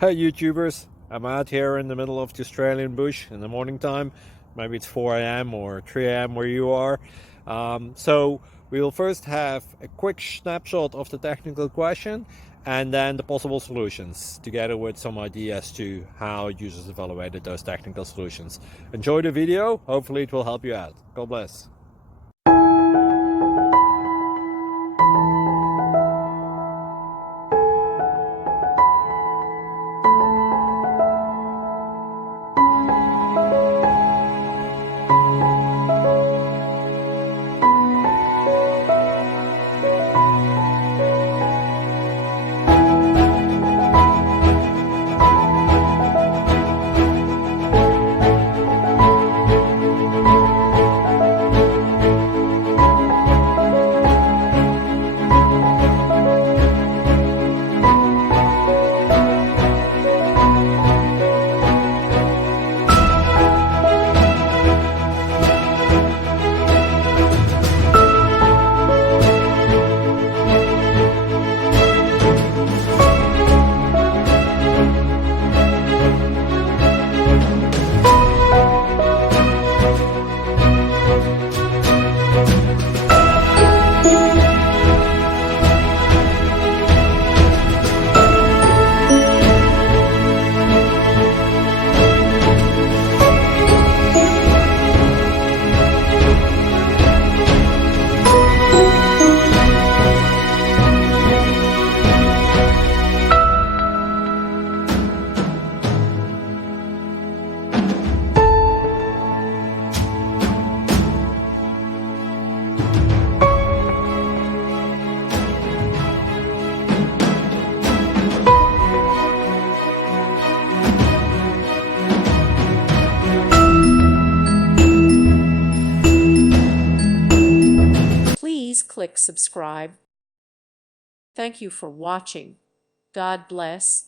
Hey YouTubers, I'm out here in the middle of the Australian bush in the morning time. Maybe it's 4 a.m. or 3 a.m. where you are. So we'll first have a quick snapshot of the technical question and then the possible solutions, together with some ideas to how users evaluated those technical solutions. Enjoy the video, hopefully it will help you out. God bless. Please click subscribe. Thank you for watching. God bless.